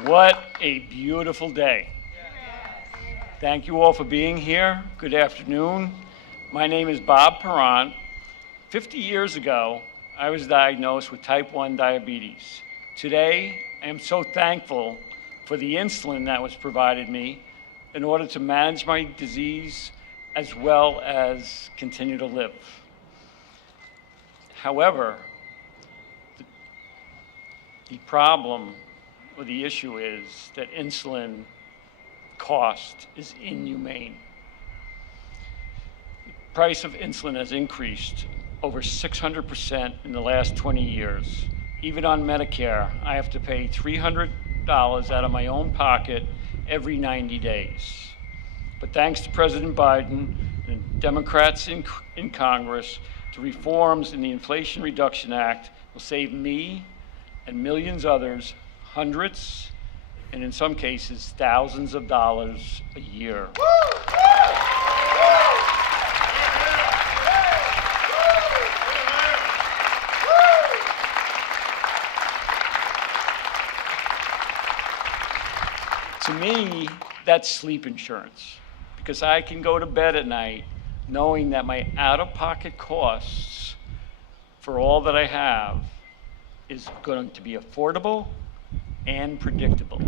What a beautiful day. Thank you all for being here. Good afternoon. My name is Bob Perrant. 50 years ago, I was diagnosed with type 1 diabetes. Today, I am so thankful for the insulin that was provided me in order to manage my disease as well as continue to live. However, the problem or the issue is that insulin cost is inhumane. The price of insulin has increased over 600% in the last 20 years. Even on Medicare, I have to pay $300 out of my own pocket every 90 days. But thanks to President Biden and Democrats in Congress, the reforms in the Inflation Reduction Act will save me and millions others hundreds, and in some cases, thousands of dollars a year. To me, that's sleep insurance, because I can go to bed at night knowing that my out-of-pocket costs for all that I have is going to be affordable and predictable,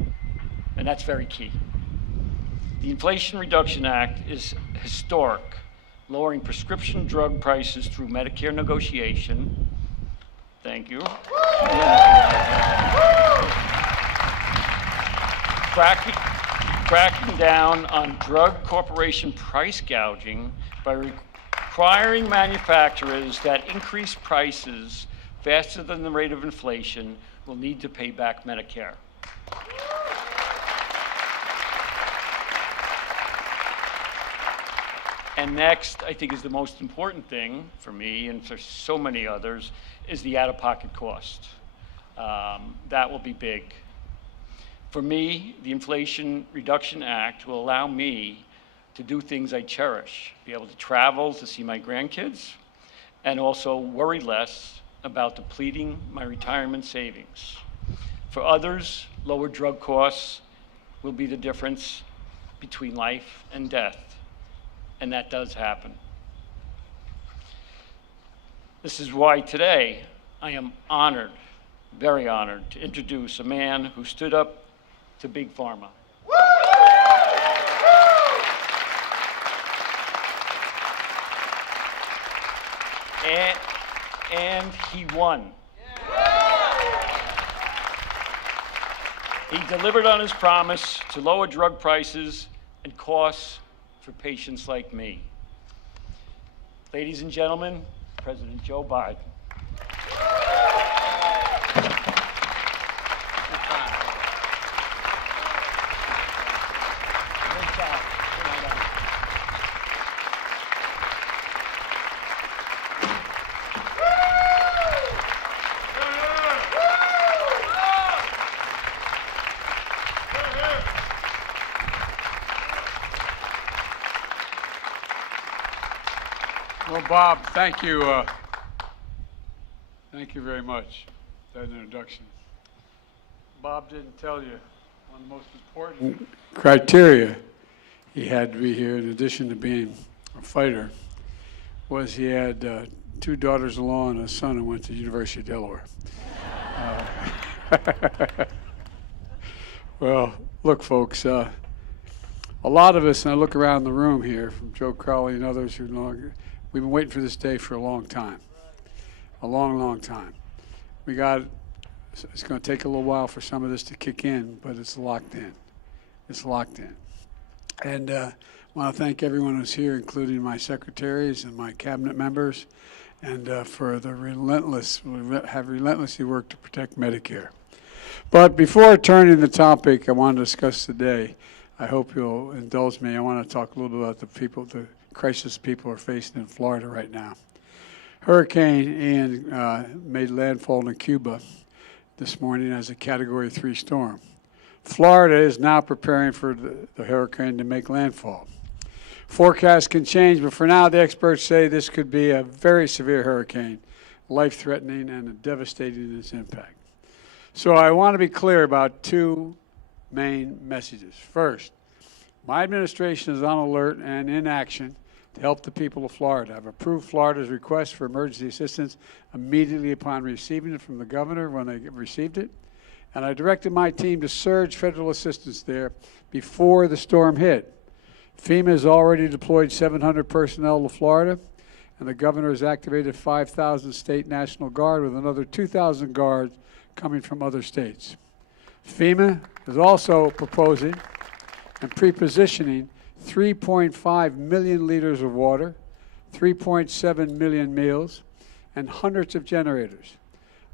and that's very key. The Inflation Reduction Act is historic, lowering prescription drug prices through Medicare negotiation. Thank you. Cracking down on drug corporation price gouging by requiring manufacturers that increase prices faster than the rate of inflation will need to pay back Medicare. And next, I think is the most important thing for me and for so many others, is the out-of-pocket cost. That will be big. For me, the Inflation Reduction Act will allow me to do things I cherish, be able to travel to see my grandkids, and also worry less about depleting my retirement savings. For others, lower drug costs will be the difference between life and death, and that does happen. This is why today I am honored, very honored, to introduce a man who stood up to Big Pharma. And he won. He delivered on his promise to lower drug prices and costs for patients like me. Ladies and gentlemen, President Joe Biden. Well, Bob, thank you. Thank you very much for that introduction. Bob didn't tell you one of the most important criteria he had to be here, in addition to being a fighter, was he had 2 daughters-in-law and a son who went to the University of Delaware. Well, look, folks, a lot of us, and I look around the room here, from Joe Crowley and others who we've been waiting for this day for a long time, a long, long time. It's going to take a little while for some of this to kick in, but it's locked in. It's locked in. And I want to thank everyone who's here, including my secretaries and my cabinet members, and for the have relentlessly worked to protect Medicare. But before turning the topic I want to discuss today, I hope you'll indulge me. I want to talk a little bit about the crisis people are facing in Florida right now. Hurricane Ian made landfall in Cuba this morning as a Category 3 storm. Florida is now preparing for the hurricane to make landfall. Forecasts can change, but for now the experts say this could be a very severe hurricane, life-threatening and devastating in its impact. So I want to be clear about 2 main messages. First, my administration is on alert and in action to help the people of Florida. I've approved Florida's request for emergency assistance immediately upon receiving it from the governor when they received it. And I directed my team to surge federal assistance there before the storm hit. FEMA has already deployed 700 personnel to Florida, and the governor has activated 5,000 state National Guard with another 2,000 guards coming from other states. FEMA is also proposing and pre-positioning 3.5 million liters of water, 3.7 million meals, and hundreds of generators.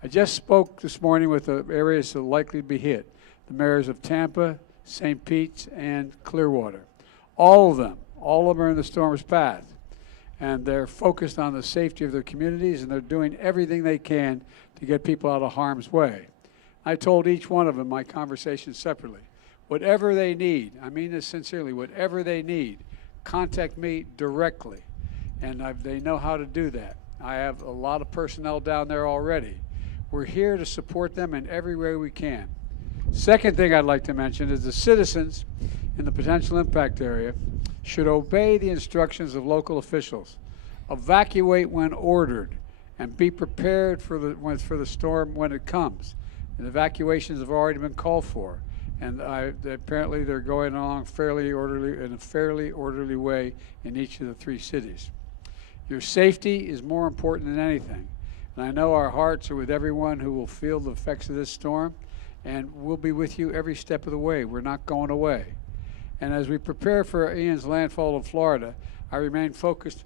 I just spoke this morning with the areas that are likely to be hit, the mayors of Tampa, St. Pete, and Clearwater. All of them are in the storm's path, and they're focused on the safety of their communities, and they're doing everything they can to get people out of harm's way. I told each one of them my conversations separately. Whatever they need, I mean this sincerely, whatever they need, contact me directly, and they know how to do that. I have a lot of personnel down there already. We're here to support them in every way we can. Second thing I'd like to mention is the citizens in the potential impact area should obey the instructions of local officials, evacuate when ordered, and be prepared for the storm when it comes. And evacuations have already been called for, and apparently they're going along in a fairly orderly way in each of the 3 cities. Your safety is more important than anything, and I know our hearts are with everyone who will feel the effects of this storm, and we'll be with you every step of the way. We're not going away. And as we prepare for Ian's landfall in Florida, I remain focused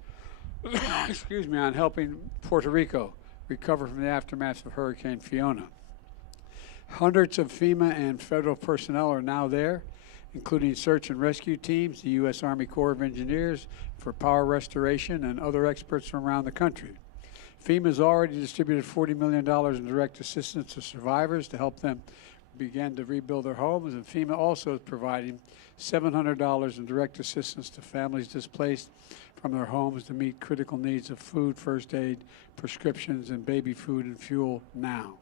on helping Puerto Rico recover from the aftermath of Hurricane Fiona. Hundreds of FEMA and federal personnel are now there, including search and rescue teams, the U.S. Army Corps of Engineers for power restoration, and other experts from around the country. FEMA has already distributed $40 million in direct assistance to survivors to help them begin to rebuild their homes, and FEMA also is providing $700 in direct assistance to families displaced from their homes to meet critical needs of food, first aid, prescriptions, and baby food and fuel now.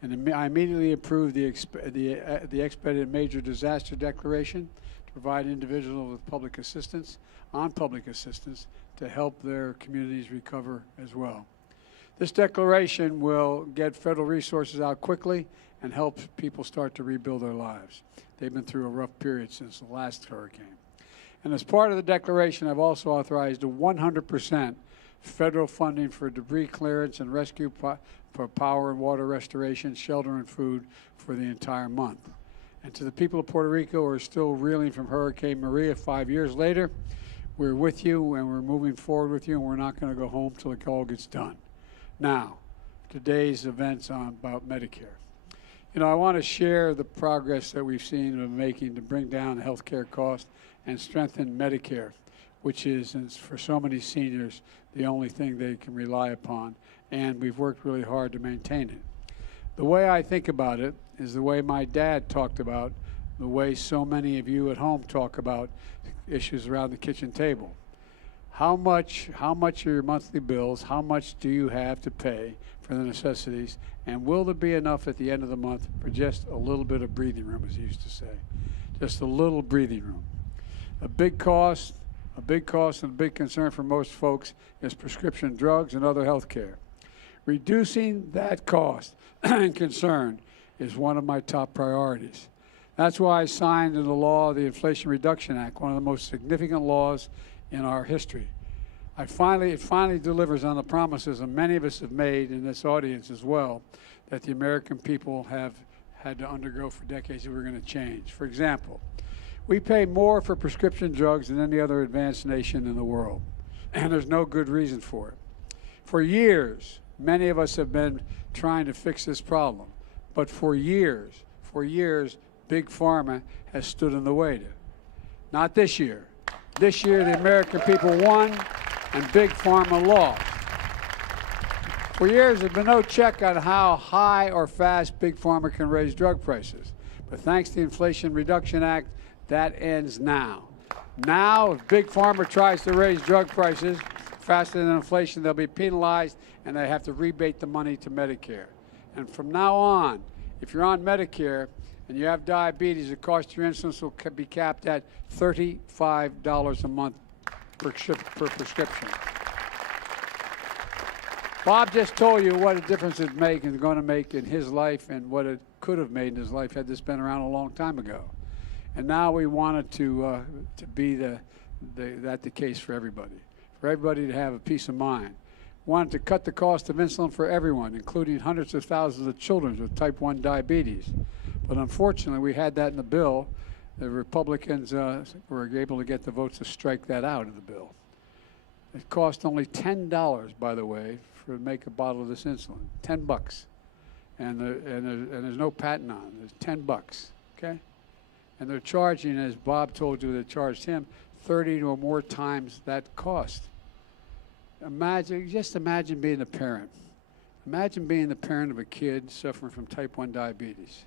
And I immediately approved the expedited major disaster declaration to provide individuals with public assistance to help their communities recover as well. This declaration will get federal resources out quickly and help people start to rebuild their lives. They've been through a rough period since the last hurricane. And as part of the declaration, I've also authorized a 100% federal funding for debris clearance and rescue for power and water restoration, shelter and food for the entire month. And to the people of Puerto Rico who are still reeling from Hurricane Maria 5 years later, we're with you and we're moving forward with you, and we're not going to go home till it all gets done. Now, today's events about Medicare. You know, I want to share the progress that we've seen in making to bring down health care costs and strengthen Medicare, which is, for so many seniors, the only thing they can rely upon, and we've worked really hard to maintain it. The way I think about it is the way my dad talked about, the way so many of you at home talk about issues around the kitchen table. How much are your monthly bills? How much do you have to pay for the necessities? And will there be enough at the end of the month for just a little bit of breathing room, as he used to say? Just a little breathing room. A big cost and a big concern for most folks is prescription drugs and other health care. Reducing that cost and concern is one of my top priorities. That's why I signed into law the Inflation Reduction Act, one of the most significant laws in our history. It finally delivers on the promises that many of us have made in this audience as well, that the American people have had to undergo for decades that we're going to change. For example, we pay more for prescription drugs than any other advanced nation in the world, and there's no good reason for it. For years, many of us have been trying to fix this problem, but for years, Big Pharma has stood in the way. Not this year. This year, the American people won, and Big Pharma lost. For years, there's been no check on how high or fast Big Pharma can raise drug prices. But thanks to the Inflation Reduction Act, that ends now. Now, if Big Pharma tries to raise drug prices faster than inflation, they'll be penalized, and they have to rebate the money to Medicare. And from now on, if you're on Medicare and you have diabetes, the cost of your insulin will be capped at $35 a month per prescription. Bob just told you what a difference it's going to make in his life and what it could have made in his life had this been around a long time ago. And now we want it to be the case for everybody to have a peace of mind. Wanted to cut the cost of insulin for everyone, including hundreds of thousands of children with type 1 diabetes. But unfortunately, we had that in the bill. The Republicans were able to get the votes to strike that out of the bill. It cost only $10, by the way, to make a bottle of this insulin. $10. And there's no patent on it. It's $10, okay? And they're charging, as Bob told you, they charged him 30 or more times that cost. Just imagine being a parent. Imagine being the parent of a kid suffering from type 1 diabetes,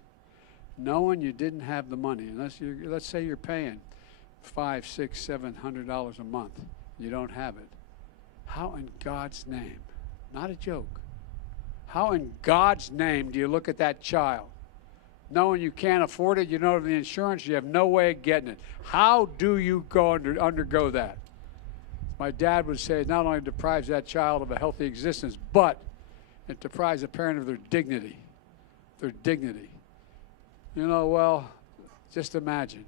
knowing you didn't have the money. Let's say you're paying $500, $600, $700 a month. You don't have it. How in God's name, not a joke, how in God's name do you look at that child, knowing you can't afford it, you don't have the insurance, you have no way of getting it? How do you undergo that? My dad would say it not only deprives that child of a healthy existence, but it deprives a parent of their dignity. Their dignity. You know, well, just imagine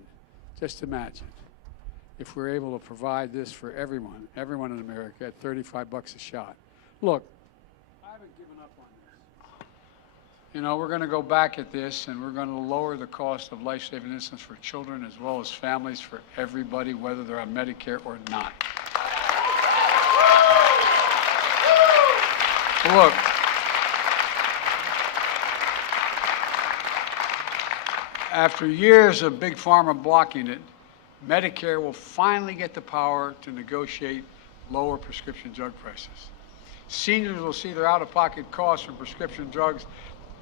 if we're able to provide this for everyone in America at $35 a shot. Look, I haven't given up on this. You know, we're going to go back at this, and we're going to lower the cost of life-saving insulin for children as well as families, for everybody, whether they're on Medicare or not. Look, after years of Big Pharma blocking it, Medicare will finally get the power to negotiate lower prescription drug prices. Seniors will see their out-of-pocket costs for prescription drugs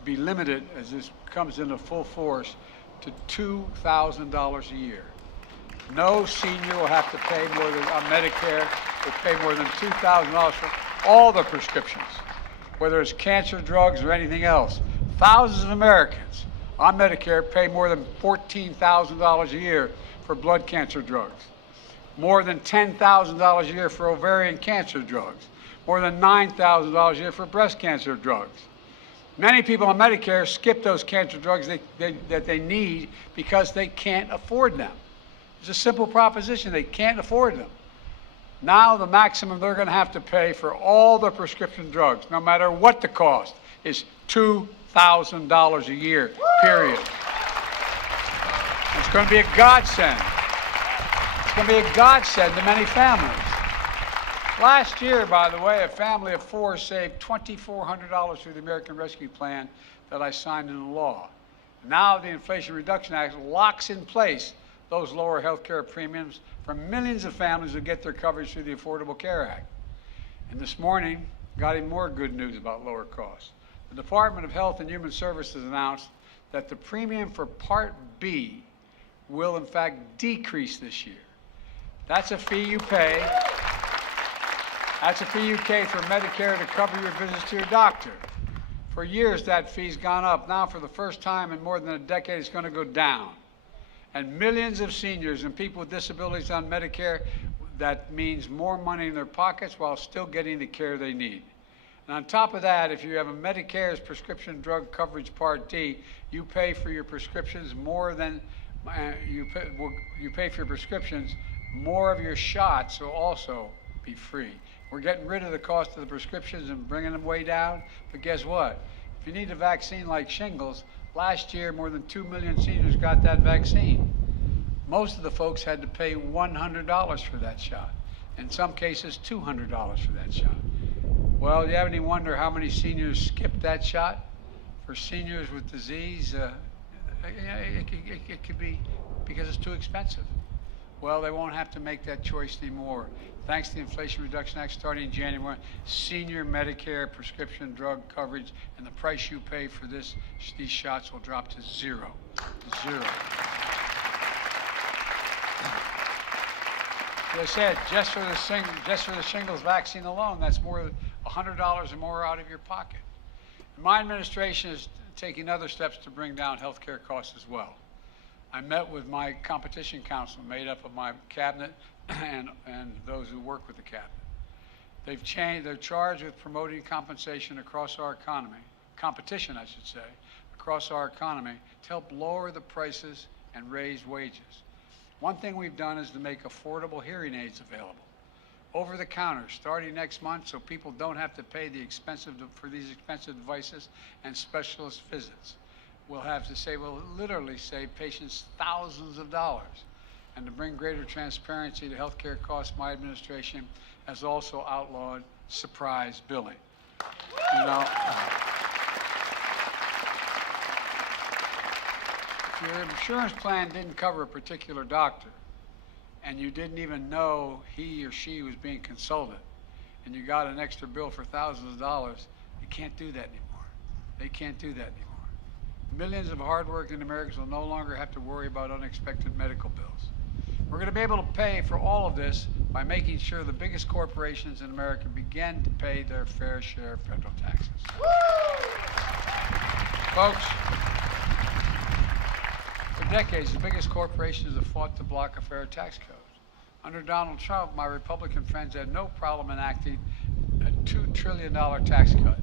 be limited as this comes into full force to $2,000 a year. No senior will have to pay more than, on Medicare, will pay more than $2,000 for all the prescriptions, whether it's cancer drugs or anything else. Thousands of Americans on Medicare pay more than $14,000 a year for blood cancer drugs, more than $10,000 a year for ovarian cancer drugs, more than $9,000 a year for breast cancer drugs. Many people on Medicare skip those cancer drugs that they need because they can't afford them. It's a simple proposition. They can't afford them. Now the maximum they're going to have to pay for all the prescription drugs, no matter what the cost, is $2,000 a year, period. It's going to be a godsend. It's going to be a godsend to many families. Last year, by the way, a family of four saved $2,400 through the American Rescue Plan that I signed into law. Now the Inflation Reduction Act locks in place those lower health care premiums for millions of families who get their coverage through the Affordable Care Act. And this morning, got even more good news about lower costs. The Department of Health and Human Services announced that the premium for Part B will in fact decrease this year. That's a fee you pay. That's a fee you pay for Medicare to cover your visits to your doctor. For years, that fee's gone up. Now, for the first time in more than a decade, it's going to go down. And millions of seniors and people with disabilities on Medicare, that means more money in their pockets while still getting the care they need. And on top of that, if you have a Medicare's prescription drug coverage Part D, you pay for your prescriptions more than you pay for your prescriptions. More of your shots will also be free. We're getting rid of the cost of the prescriptions and bringing them way down. But guess what? If you need a vaccine like shingles, last year more than 2 million seniors got that vaccine. Most of the folks had to pay $100 for that shot. In some cases, $200 for that shot. Well, do you have any wonder how many seniors skipped that shot? For seniors with disease, it could be because it's too expensive. Well, they won't have to make that choice anymore. Thanks to the Inflation Reduction Act starting January, senior Medicare prescription drug coverage and the price you pay for these shots will drop to zero. Zero. As I said, just for the shingles vaccine alone, that's more than $100 or more out of your pocket. My administration is taking other steps to bring down health care costs as well. I met with my competition council, made up of my cabinet and those who work with the cabinet. They're charged with promoting compensation across our economy, competition, I should say, across our economy to help lower the prices and raise wages. One thing we've done is to make affordable hearing aids available over the counter starting next month, so people don't have to pay for these expensive devices and specialist visits. We'll literally save patients thousands of dollars. And to bring greater transparency to healthcare costs, my administration has also outlawed surprise billing. You know, if your insurance plan didn't cover a particular doctor, and you didn't even know he or she was being consulted, and you got an extra bill for thousands of dollars, you can't do that anymore. They can't do that anymore. Millions of hardworking Americans will no longer have to worry about unexpected medical bills. We're going to be able to pay for all of this by making sure the biggest corporations in America begin to pay their fair share of federal taxes. Folks, for decades, the biggest corporations have fought to block a fair tax code. Under Donald Trump, my Republican friends had no problem enacting a $2 trillion tax cut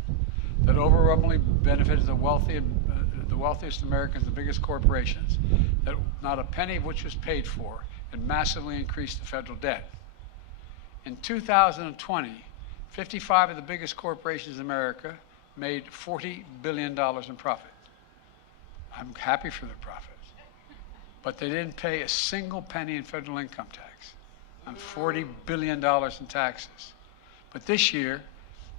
that overwhelmingly benefited the wealthiest Americans, the biggest corporations, that not a penny of which was paid for, and massively increased the federal debt. In 2020, 55 of the biggest corporations in America made $40 billion in profit. I'm happy for their profits. But they didn't pay a single penny in federal income tax on $40 billion in taxes. But this year,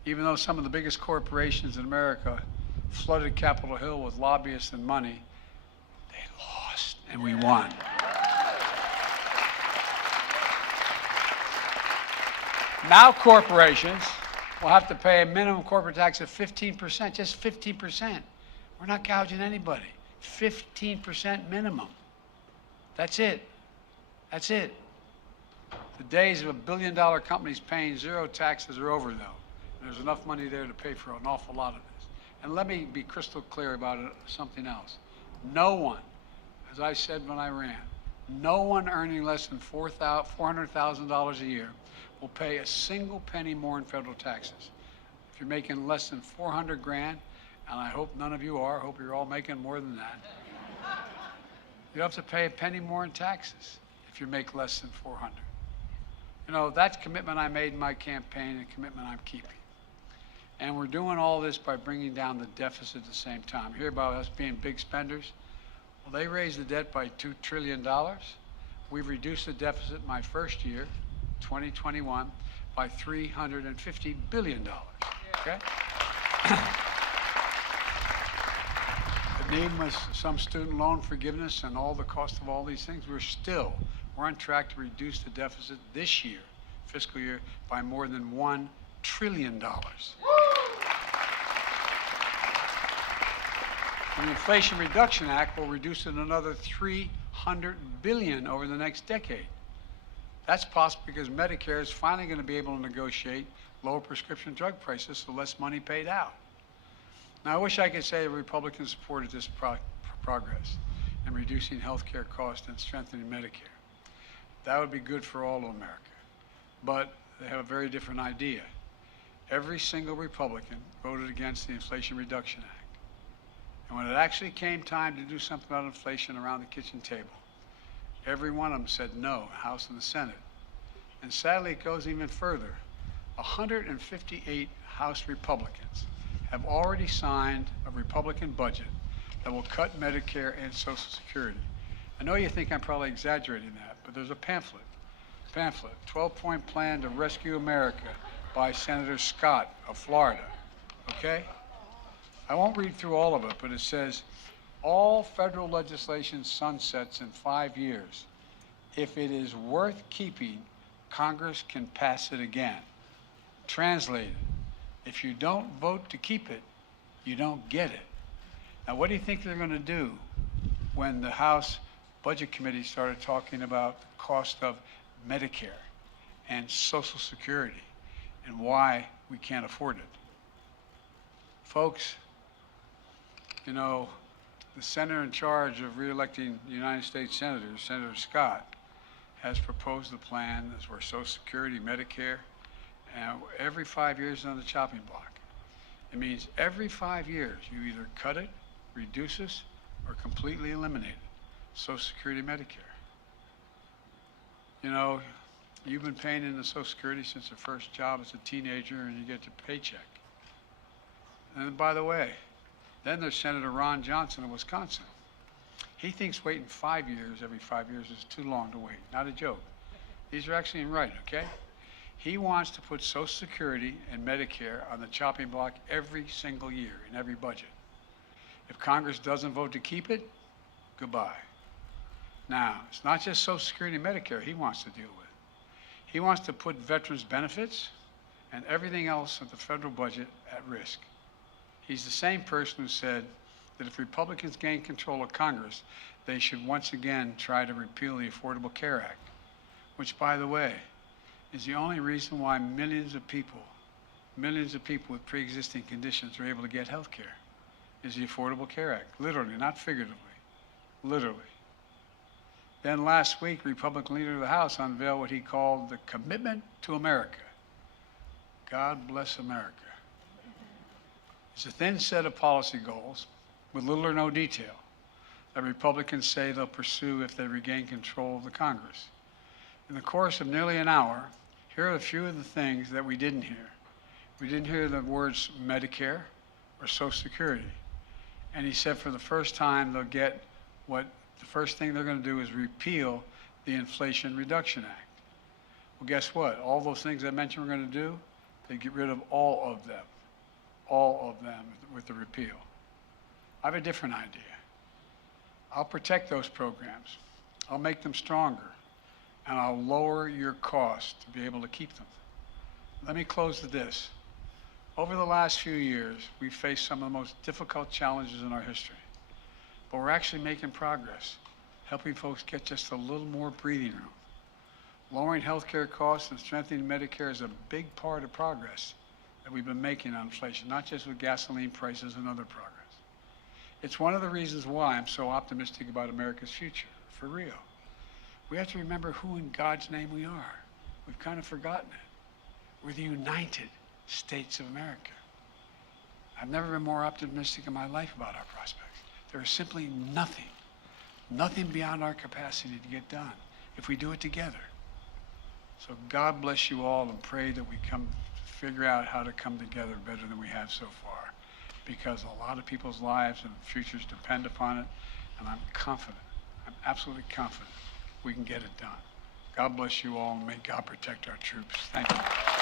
even though some of the biggest corporations in America flooded Capitol Hill with lobbyists and money, they lost and we won. Now corporations will have to pay a minimum corporate tax of 15%, just 15%. We're not gouging anybody. 15% minimum. That's it. That's it. The days of $1 billion companies paying zero taxes are over, though. There's enough money there to pay for an awful lot of this. And let me be crystal clear about something else. No one, as I said when I ran, no one earning less than $400,000 a year will pay a single penny more in federal taxes. If you're making less than 400 grand, and I hope none of you are, I hope you're all making more than that, you don't have to pay a penny more in taxes if you make less than 400. You know, that's commitment I made in my campaign and commitment I'm keeping. And we're doing all this by bringing down the deficit at the same time. You hear about us being big spenders? Well, they raised the debt by $2 trillion. We've reduced the deficit in my first year, 2021, by $350 billion, okay? The need was some student loan forgiveness and all the cost of all these things. We're on track to reduce the deficit this year, fiscal year, by more than $1 trillion. The Inflation Reduction Act will reduce it another $300 billion over the next decade. That's possible because Medicare is finally going to be able to negotiate lower prescription drug prices, so less money paid out. Now, I wish I could say the Republicans supported this progress in reducing health care costs and strengthening Medicare. That would be good for all of America. But they have a very different idea. Every single Republican voted against the Inflation Reduction Act. And when it actually came time to do something about inflation around the kitchen table, every one of them said no, House and the Senate. And sadly, it goes even further. 158 House Republicans have already signed a Republican budget that will cut Medicare and Social Security. I know you think I'm probably exaggerating that, but there's a pamphlet, 12-point plan to rescue America by Senator Scott of Florida, okay? I won't read through all of it, but it says, all federal legislation sunsets in 5 years. If it is worth keeping, Congress can pass it again. Translated, if you don't vote to keep it, you don't get it. Now, what do you think they're going to do when the House Budget Committee started talking about the cost of Medicare and Social Security and why we can't afford it? Folks, You know, the senator in charge of reelecting United States senators, Senator Scott, has proposed a plan that's where Social Security, Medicare, and every 5 years on the chopping block. It means every 5 years you either cut it, reduce it, or completely eliminate it. Social Security, Medicare. You know, you've been paying into Social Security since your first job as a teenager and you get your paycheck. And by the way, then there's Senator Ron Johnson of Wisconsin. He thinks waiting 5 years, every 5 years, is too long to wait. Not a joke. These are actually in writing, okay? He wants to put Social Security and Medicare on the chopping block every single year in every budget. If Congress doesn't vote to keep it, goodbye. Now, it's not just Social Security and Medicare he wants to deal with. He wants to put veterans' benefits and everything else in the federal budget at risk. He's the same person who said that if Republicans gain control of Congress, they should once again try to repeal the Affordable Care Act, which, by the way, is the only reason why millions of people with pre-existing conditions are able to get health care, is the Affordable Care Act, literally, not figuratively, literally. Then last week, Republican leader of the House unveiled what he called the Commitment to America. God bless America. It's a thin set of policy goals with little or no detail that Republicans say they'll pursue if they regain control of the Congress. In the course of nearly an hour, here are a few of the things that we didn't hear. We didn't hear the words Medicare or Social Security. And he said for the first time they'll get what the first thing they're going to do is repeal the Inflation Reduction Act. Well, guess what? All those things I mentioned we're going to do, they get rid of all of them with the repeal. I have a different idea. I'll protect those programs. I'll make them stronger, and I'll lower your cost to be able to keep them. Let me close with this. Over the last few years, we've faced some of the most difficult challenges in our history, but we're actually making progress, helping folks get just a little more breathing room. Lowering healthcare costs and strengthening Medicare is a big part of progress that we've been making on inflation, not just with gasoline prices and other progress. It's one of the reasons why I'm so optimistic about America's future, for real. We have to remember who in God's name we are. We've kind of forgotten it. We're the United States of America. I've never been more optimistic in my life about our prospects. There is simply nothing beyond our capacity to get done if we do it together. So God bless you all, and pray that we come figure out how to come together better than we have so far, because a lot of people's lives and futures depend upon it, and I'm absolutely confident we can get it done. God bless you all, and may God protect our troops. Thank you.